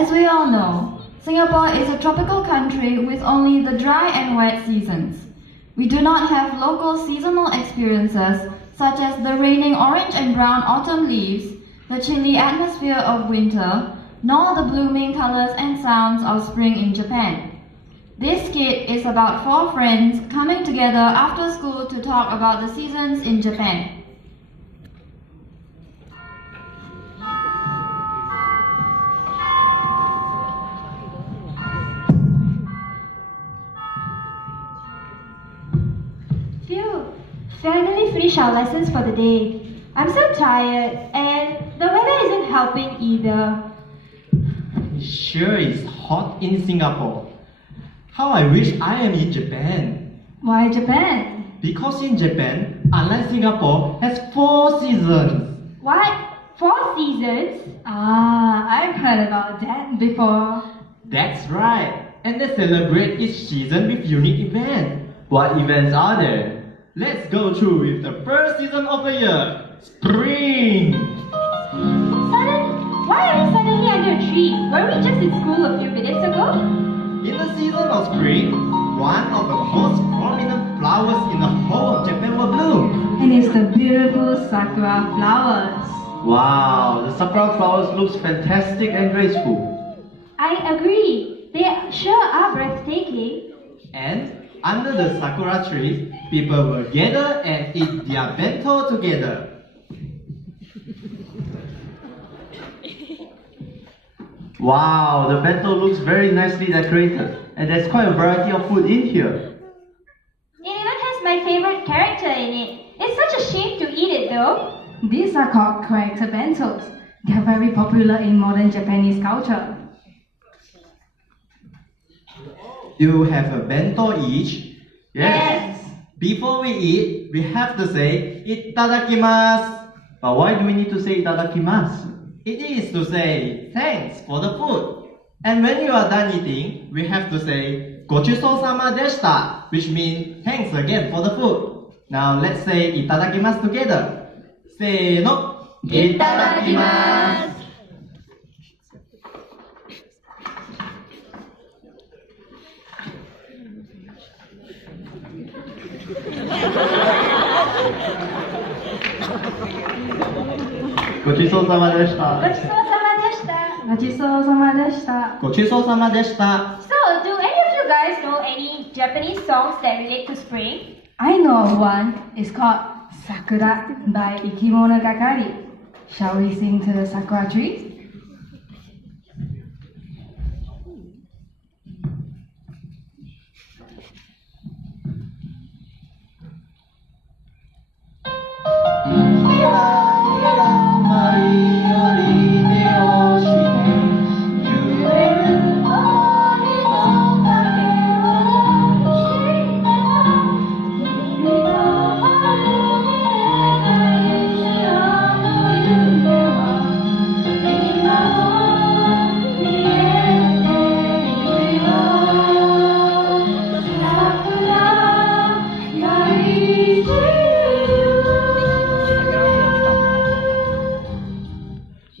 As we all know, Singapore is a tropical country with only the dry and wet seasons. We do not have local seasonal experiences such as the raining orange and brown autumn leaves, the chilly atmosphere of winter, nor the blooming colors and sounds of spring in Japan. This skit is about 4 friends coming together after school to talk about the seasons in Japan. Phew! Finally finished our lessons for the day. I'm so tired and the weather isn't helping either. It sure is hot in Singapore. How I wish I am in Japan. Why Japan? Because in Japan, unlike Singapore, has 4 seasons. What? 4 seasons? Ah, I've heard about that before. That's right. And they celebrate each season with unique events. What events are there? Let's go through with the first season of the year, spring. Why are we suddenly under a tree? Were we just in school a few minutes ago? In the season of spring, one of the most prominent flowers in the whole of Japan will bloom. And it's the beautiful sakura flowers. Wow, the sakura flowers looks fantastic and graceful. I agree. They sure are breathtaking. And under the sakura trees, people will gather and eat their bento together. Wow, the bento looks very nicely decorated, and there's quite a variety of food in here. It even has my favorite character in it. It's such a shame to eat it though. These are called character bentos. They are very popular in modern Japanese culture. You have a bento each. Yes. Before we eat, we have to say itadakimasu. But why do we need to say itadakimasu? It is to say thanks for the food. And when you are done eating, we have to say gochusou-sama deshita, which means thanks again for the food. Now let's say itadakimasu together. Say no. Itadakimasu. Gochusou-sama deshita. Gochusou-sama deshita. Gochusou-sama deshita. So, do any of you guys know any Japanese songs that relate to spring? I know of one. It's called Sakura by Ikimono Kakari. Shall we sing to the sakura trees?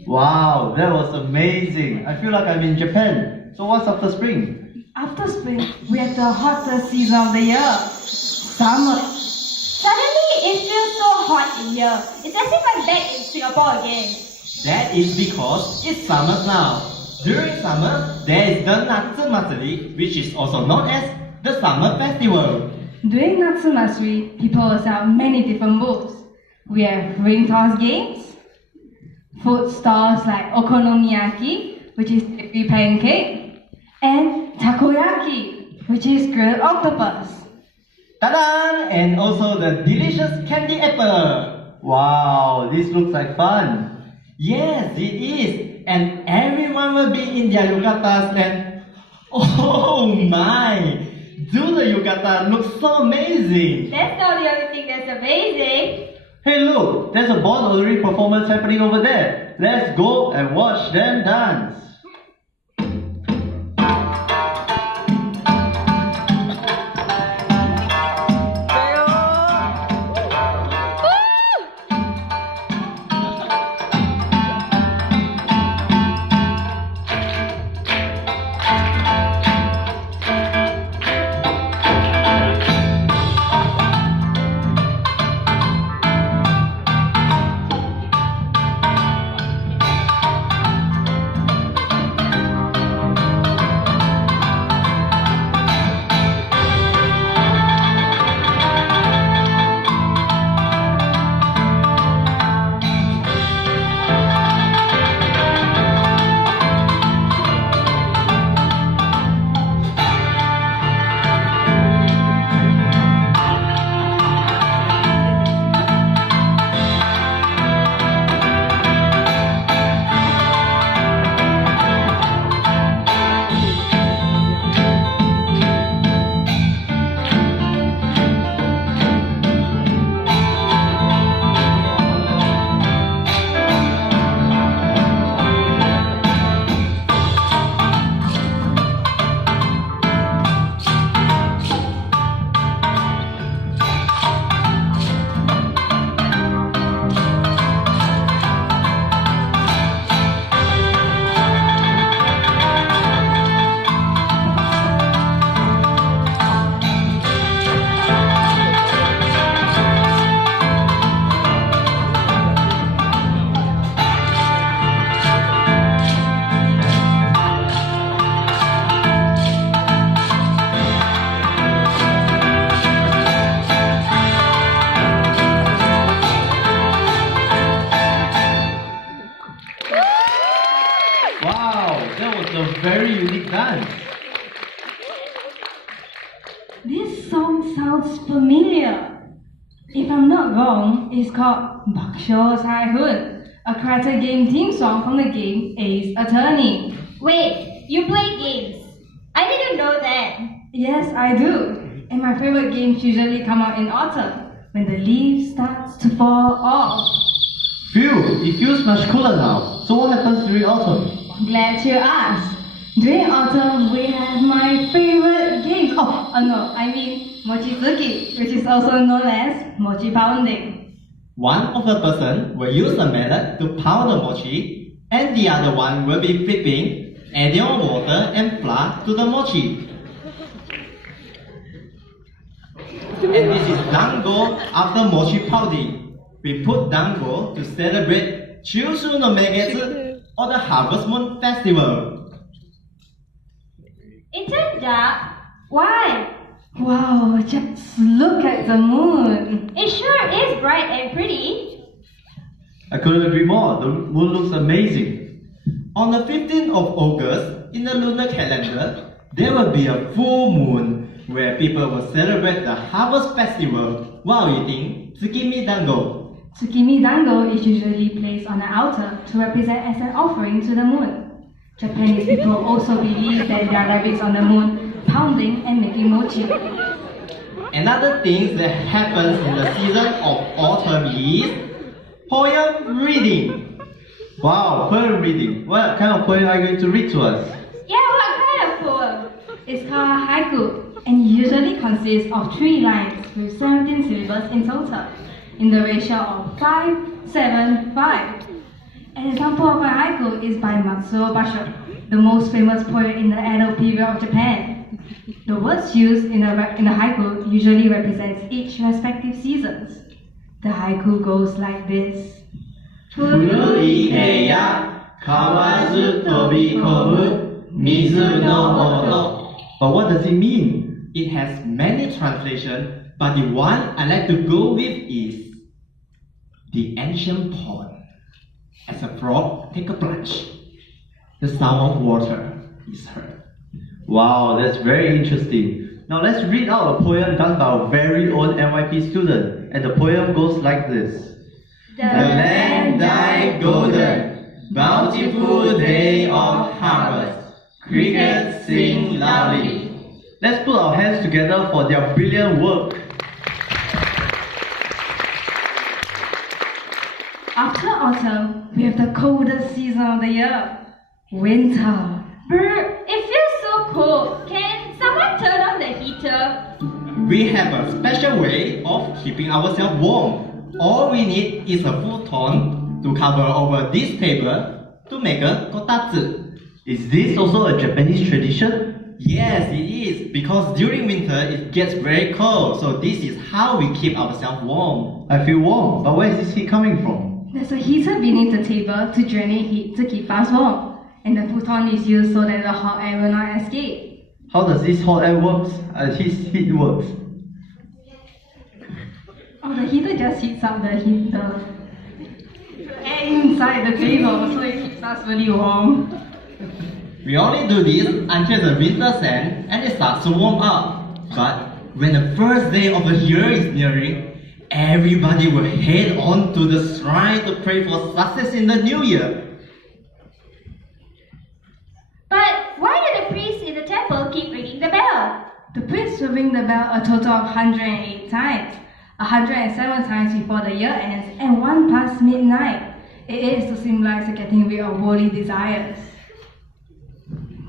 Wow, that was amazing. I feel like I'm in Japan. So what's after spring? After spring, we have the hottest season of the year, summer. Suddenly, it feels so hot in here. It's as if I'm back in Singapore again. That is because it's summer now. During summer, there is the Natsu Matsuri, which is also known as the Summer Festival. During Natsu Matsuri, people will sell many different booths. We have ring toss games, food stalls like okonomiyaki, which is baby pancake, and takoyaki, which is grilled octopus. Ta-da! And also the delicious candy apple. Wow, this looks like fun. Yes, it is. And everyone will be in their yukatas and... Oh my! Do the yukata look so amazing? That's not the only thing that's amazing. Hey look, there's a ball rollery performance happening over there. Let's go and watch them dance. This song sounds familiar. If I'm not wrong, it's called Baksho Saihun, a karate game theme song from the game Ace Attorney. Wait, you play games? I didn't know that. Yes, I do. And my favorite games usually come out in autumn, when the leaves starts to fall off. Phew, it feels much cooler now. So what happens during autumn? Glad you asked. During autumn, we have my favorite games. I mean Mochizuki, which is also known as mochi pounding. One of the person will use a mallet to pound the mochi, and the other one will be flipping, adding on water and flour to the mochi. And this is dango after mochi pounding. We put dango to celebrate Chūshū no Megetsu or the Harvest Moon Festival. It turned dark. Why? Wow, just look at the moon. It sure is bright and pretty. I couldn't agree more. The moon looks amazing. On the 15th of August, in the lunar calendar, there will be a full moon where people will celebrate the Harvest Festival while eating tsukimi dango. Tsukimi dango is usually placed on the altar to represent as an offering to the moon. Japanese people also believe that there are rabbits on the moon pounding and making mochi. Another thing that happens in the season of autumn is poem reading. Wow, poem reading. What kind of poem are you going to read to us? Yeah, what kind of poem? It's called haiku and usually consists of 3 lines with 17 syllables in total, in the ratio of 5-7-5. An example of a haiku is by Matsuo Basho, the most famous poet in the Edo period of Japan. The words used in the haiku usually represents each respective seasons. The haiku goes like this. 古い部屋、買わず飛び込む水の音. But what does it mean? It has many translations, but the one I like to go with is the ancient pond. As a frog take a plunge, the sound of water is heard. Wow, that's very interesting. Now let's read out a poem done by our very own NYP student. And the poem goes like this. The land died golden, bountiful day of harvest. Crickets sing loudly. Let's put our hands together for their brilliant work. After autumn, we have the coldest season of the year, winter. Brr, it feels so cold. Can someone turn on the heater? We have a special way of keeping ourselves warm. All we need is a futon to cover over this table to make a kotatsu. Is this also a Japanese tradition? Yes, it is, because during winter it gets very cold, so this is how we keep ourselves warm. I feel warm, but where is this heat coming from? There's a heater beneath the table to drain heat to keep us warm, and the futon is used so that the hot air will not escape. How does this hot air works? Heat works? Oh, the heater just heats up the air inside the table, so it keeps us really warm. We only do this until the winter ends and it starts to warm up. But when the first day of the year is nearing, everybody will head on to the shrine to pray for success in the new year. But why do the priests in the temple keep ringing the bell? The priest will ring the bell a total of 108 times, 107 times before the year ends, and 1 past midnight. It is to symbolize the getting rid of worldly desires.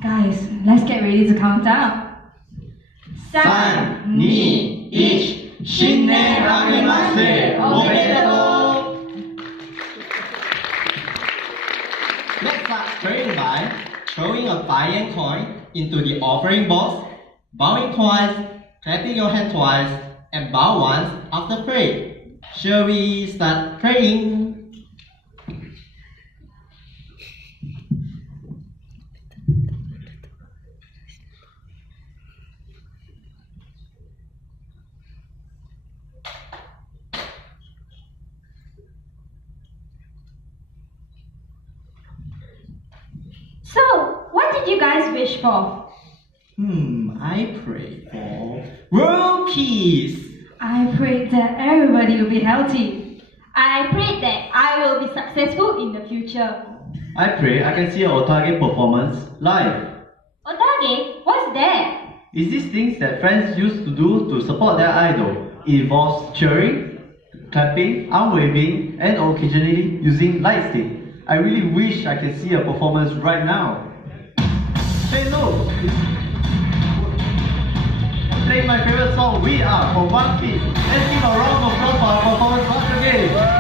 Guys, let's get ready to count down. 3、2、1、新年明けましておめでとう! Let's start praying by throwing a 5 yen coin into the offering box, bowing twice, clapping your hand twice, and bow once after prayer. Shall we start praying? So, what did you guys wish for? I pray for world peace. I pray that everybody will be healthy. I pray that I will be successful in the future. I pray I can see a otage performance live. Otage? What's that? Is these things that fans used to do to support their idol? It involves cheering, clapping, arm waving, and occasionally using light stick. I really wish I can see a performance right now. Hey, no! Playing my favorite song, We Are, for One Piece. Let's give a round of applause for our performance once again.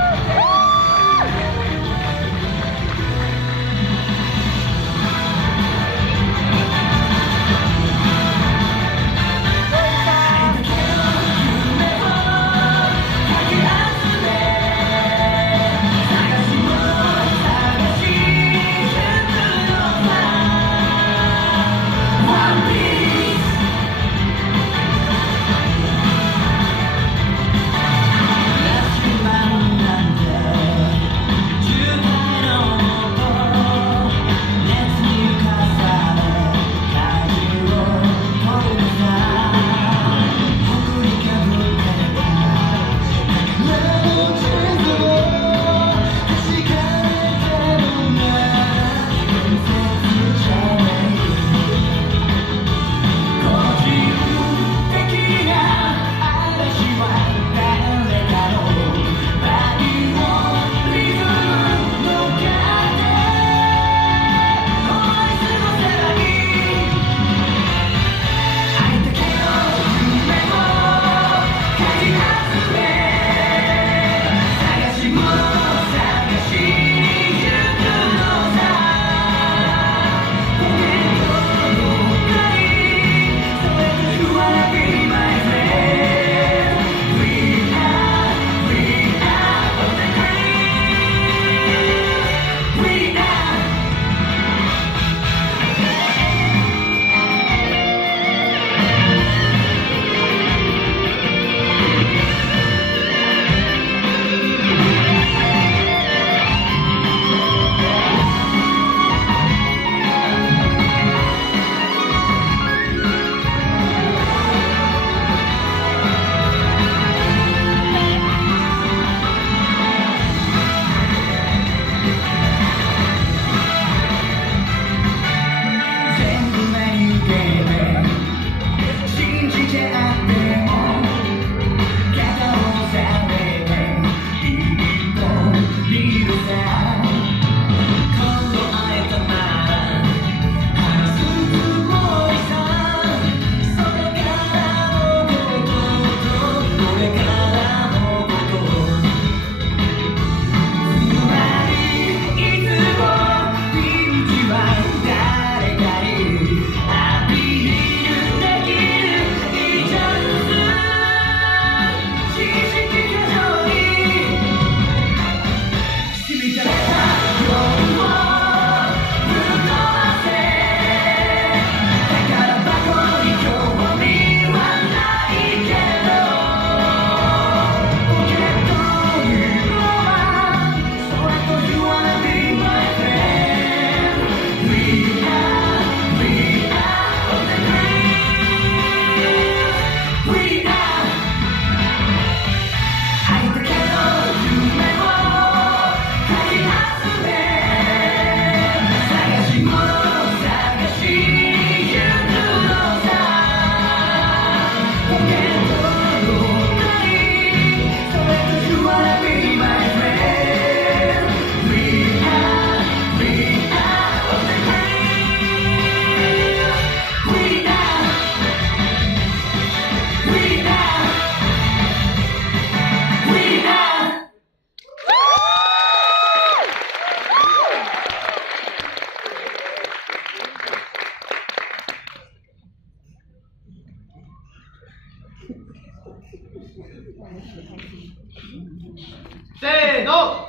Say no!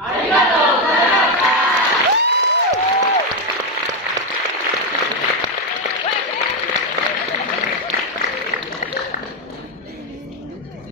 I